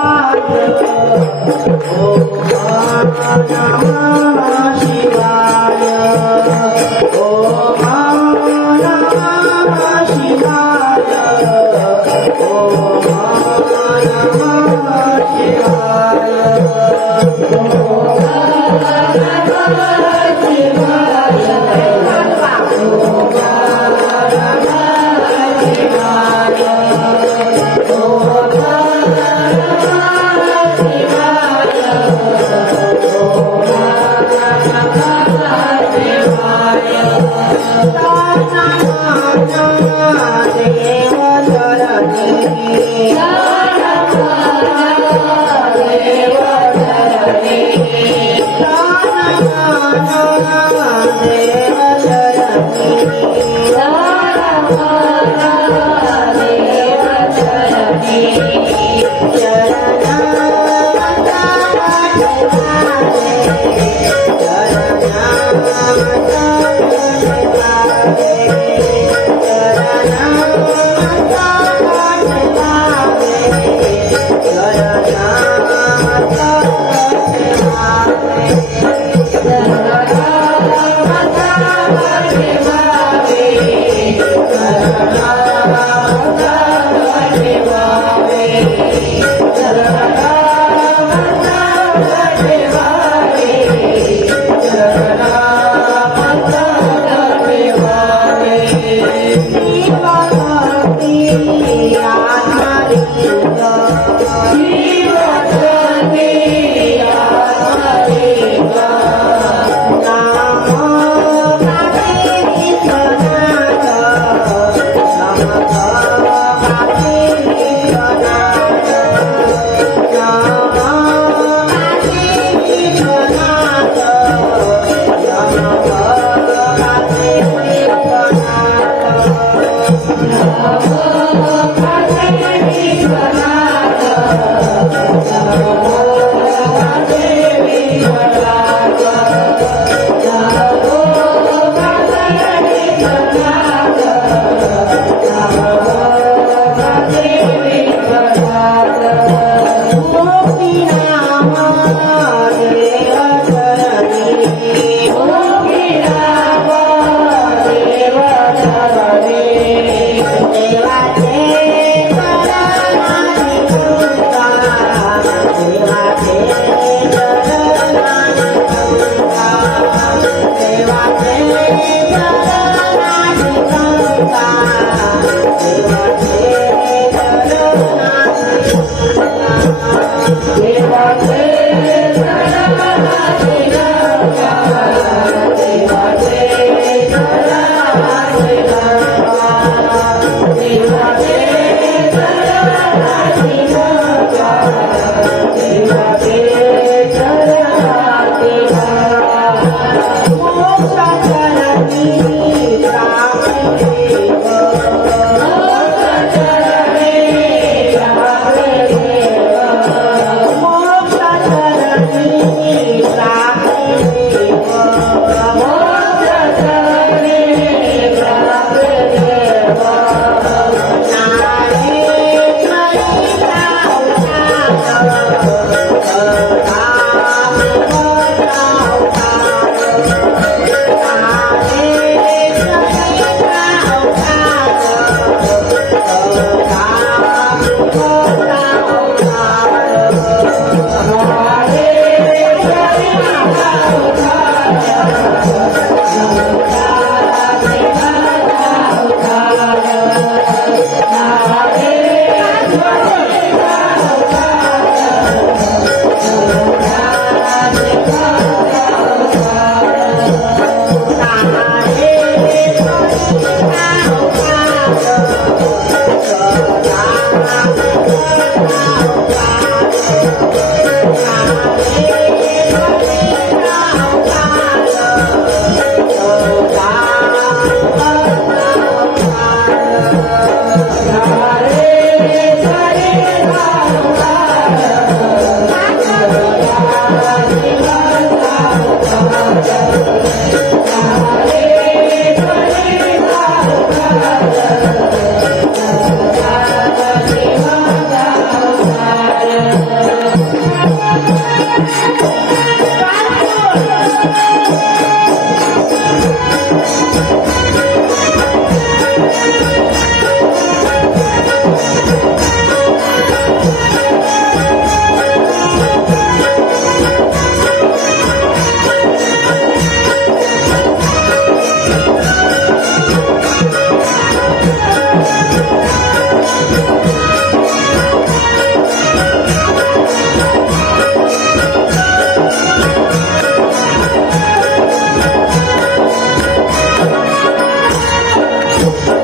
Oh, my God. Thank Shasha.